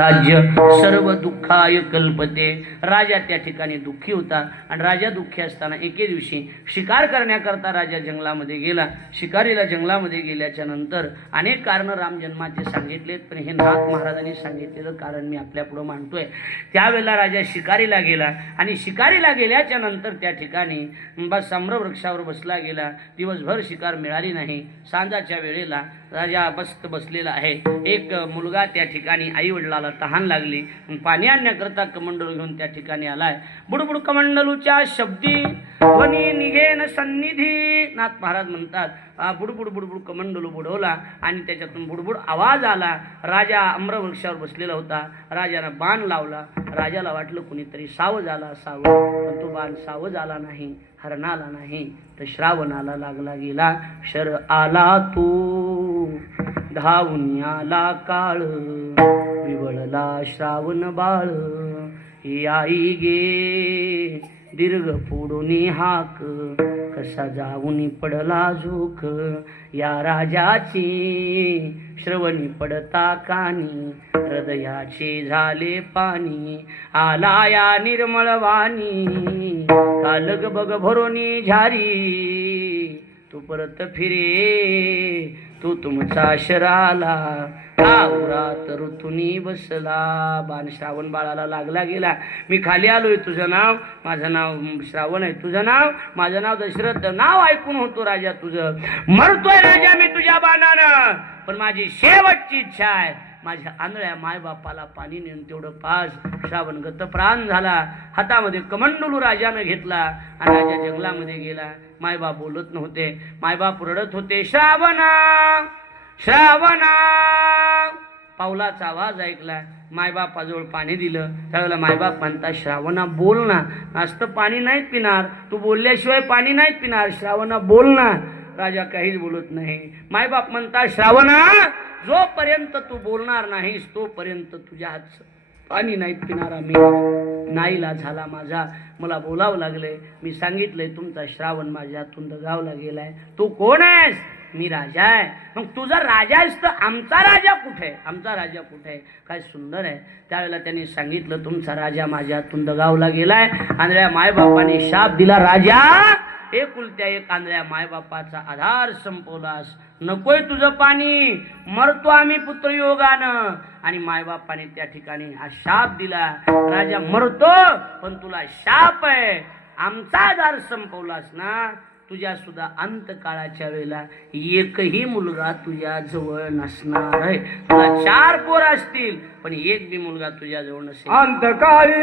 राज्य सर्व दुःखाय कल्पते. राजा त्या ठिकाणी दुःखी होता आणि राजा दुःखी असताना एके दिवशी शिकार करण्याकरता राजा जंगलामध्ये गेला. शिकारीला जंगलामध्ये गेल्याच्यानंतर अनेक कारण राम जन्माचे सांगितलेत पण हे नाथ महाराजांनी सांगितलेलं कारण मी आपल्या पुढं मांडतोय. त्यावेळेला राजा शिकारीला गेला आणि शिकारीला गेल्याच्यानंतर त्या ठिकाणी बस सम्र वृक्षावर बसला गेला. दिवसभर शिकार मिळाली नाही. सांजाच्या वेळेला राजा बस्त बसलेला आहे. एक मुलगा त्या ठिकाणी आई वडिलाला तहान लागली. पाणी आणण्याकरता कमंडलू घेऊन त्या ठिकाणी आलाय. बुडबुड कमंडलूच्या शब्दी ध्वनी निघेन सन्निधी नाथ महाराज म्हणतात बुडबुड बुडबुड कमंडलू बुडवला. आणि त्याच्यातून बुडबुड आवाज आला. राजा अम्रवृक्षावर बसलेला होता. राजानं बाण लावला. राजाला वाटलं कुणीतरी सावज आला सावज पण तो बाण सावज आला नाही हरणाला नाही तर श्रावणाला लागला गेला. शर आला तू. धावून आला काळ विवळला श्रावण बाळ. ही आई गे दीर्घ फोडून हाक कसा जाऊन पडला झोक. या राजाची श्रवणी पडता कानी हृदयाचे झाले पाणी. आला या निर्मळ वाणी कालग बग भरोनी झारी तू परत फिरे तू तुमचा शराला आवरात ऋतुनी बसला बाण श्रावण बाळाला लागला गेला. मी खाली आलोय तुझं नाव माझं नाव श्रावण आहे. तुझं नाव माझं नाव दशरथ. नाव ऐकून होतो राजा तुझं. मरतोय राजा मी तुझ्या बाणानं. पण माझी शेवटची इच्छा आहे. माझ्या आंधळ्या मायबापाला पाणी नेऊन तेवढं पास. श्रावण गत प्राण झाला. हातामध्ये कमंडलू राजानं घेतला आणि राजा जंगलामध्ये गेला. मायबाप बोलत नव्हते. मायबाप रडत होते श्रावणा श्रावणा. पावलाचा आवाज ऐकला. मायबापाजवळ पाणी दिलं. त्यावेळेला मायबाप म्हणता श्रावणा बोल ना. असतं पाणी नाहीत पिणार. तू बोलल्याशिवाय पाणी नाहीत पिणार. श्रावणा बोल ना. राजा काहीच बोलत नाही. मायबाप म्हणता श्रावणा जोपर्यंत तू बोलणार नाहीस तोपर्यंत तुझ्या हातचं पाणी नाही पिणारा मी. नाईला झाला माझा. मला बोलावं लागलंय. मी सांगितलंय तुमचा श्रावण माझ्या हातून दगावला गेलाय. तू कोण आहेस? मी राजा आहे. मग तुझा राजा आहेस तर आमचा राजा कुठे आहे? आमचा राजा कुठे आहे? काय सुंदर आहे. त्यावेळेला त्यांनी सांगितलं तुमचा राजा माझ्या हातून दगावला गेलाय. आणि मायबापाने शाप दिला. राजा एकुलत्या एक आंधळ्या मायबापाचा आधार संपवलास नकोय तुझं पाणी. मरतो आम्ही पुत्र योगानं आणि मायबापाने त्या ठिकाणी हा शाप दिला. राजा मरतो पण तुला शाप आहे. आमचा आधार संपवलास ना. तुझ्या सुद्धा अंत काळाच्या वेळेला एकही मुलगा तुझ्या जवळ नसणार आहे. तुला चार पोर असतील पण एक बी मुलगा तुझ्या जवळ नसेल. अंतकाळी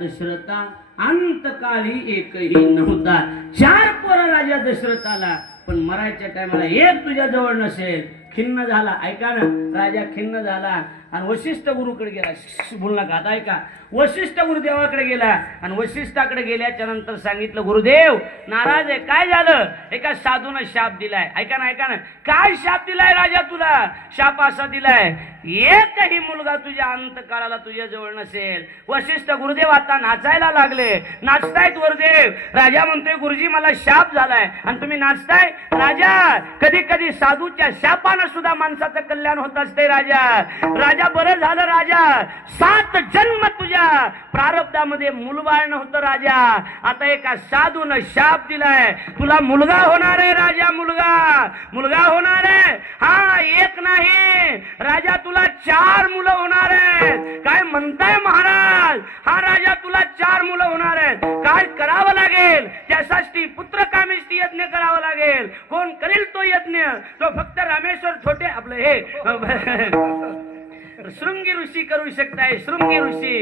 दशरथा अंतकाळी एकही नव्हता. चार पोरं राजा दशरथाला. पण मरायच्या टायमाला एक तुझ्या जवळ नसेल खिन्न झाला ऐका ना राजा खिन्न झाला आणि वशिष्ठ गुरुकडे गेला. बोल नका आता ऐका. वशिष्ठ गुरुदेवाकडे गेला आणि वशिष्ठाकडे गेल्याच्यानंतर सांगितलं गुरुदेव नाराज आहे. काय झालं? एका साधूनं शाप दिलाय. ऐका ना ऐका ना. काय शाप दिलाय राजा तुला? शाप असा दिलाय एकही मुलगा तुझ्या अंतकाळाला तुझ्या जवळ नसेल. वशिष्ठ गुरुदेव आता नाचायला लागले. नाचतायत गुरुदेव. राजा म्हणतोय गुरुजी मला शाप झालाय. आणि तुम्ही नाचताय? राजा कधी कधी साधूच्या शापानं सुद्धा माणसाचं कल्याण होत असते राजा. राजा बरं झालं राजा. सात जन्म तुझ्या प्रारब्धामध्ये मुलबाळ नव्हतं राजा. आता एका साधून शाप दिलाय. तुला मुलगा होणार आहे राजा मुलगा. मुलगा होणार आहे. हा एक नाही. राजा तुला चार मुलं होणार आहेत. काय म्हणताय महाराज? हा राजा तुला चार शृंगी ऋषी करू शकताय शृंगी ऋषी.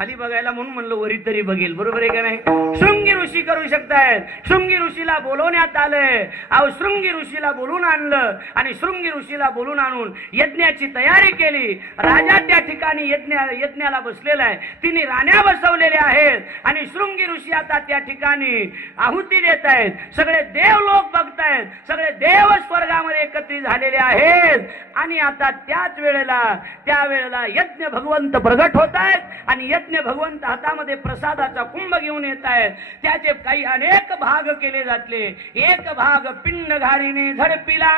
खाली बघायला म्हणून म्हणलं वरी तरी बघेल. बरोबर आहे का नाही? शृंगी ऋषी करू शकतायत. शृंगी ऋषीला बोलवण्यात आलंय. अहो शृंगी ऋषीला बोलून आणलं आणि शृंगी ऋषीला बोलून आणून यज्ञाची तयारी केली. राजा त्या ठिकाणी यज्ञ यज्ञाला बसलेला आहे. तिने राण्या बसवलेल्या आहेत आणि शृंगी ऋषी आता त्या ठिकाणी आहुती देत आहेत. सगळे देव लोक बघतायत. सगळे देव स्वर्गामध्ये एकत्रित झालेले आहेत. आणि आता त्याच वेळेला त्या वेळेला यज्ञ भगवंत प्रगट होत आहेत आणि यज्ञ भगवंत हातामध्ये प्रसादाचा कुंभ घेऊन येत आहेत. त्याचे काही अनेक भाग केले जातले. एक भाग पिंड घारीने झडपिला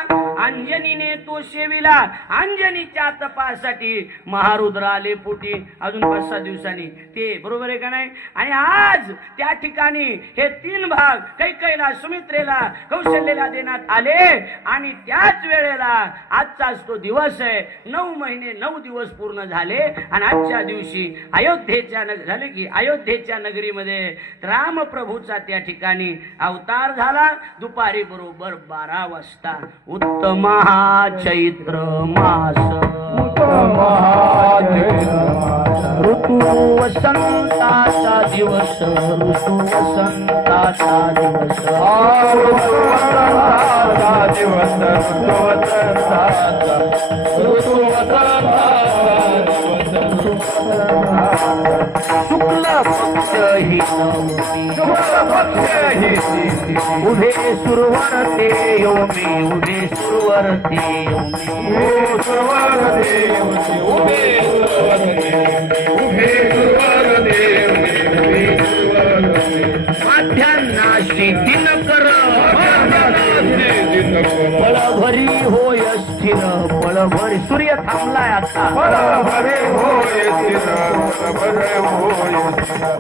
अंजनीने तो शेविला. अंजनीच्या तपासाठी महारुद्र आले पोटी. अजून पाच सहा दिवसांनी. ते बरोबर आहे का नाही? आणि आज त्या ठिकाणी हे तीन भाग कैकैला सुमित्रेला कौशल्यला देण्यात आले. आणि त्याच वेळेला आजचाच तो दिवस आहे. नऊ महिने नऊ दिवस पूर्ण झाले. आणि आजच्या दिवशी अयोध्या अयोध्येच्या नग झाले की अयोध्येच्या नगरीमध्ये रामप्रभूचा त्या ठिकाणी अवतार झाला. दुपारी बरोबर बारा वाजता उत्तम चैत्र मास. ऋतू वसंताचा दिवस ऋतू वसंताचा दिवस. शुक्ल पक्ष ही नवमी उभे सुरवर ते योमी उभे सुरवर ते योमी माध्यान्नाशी दिनकर पळभरी होय स्थिर पळभरी सूर्य थांबलाय आता.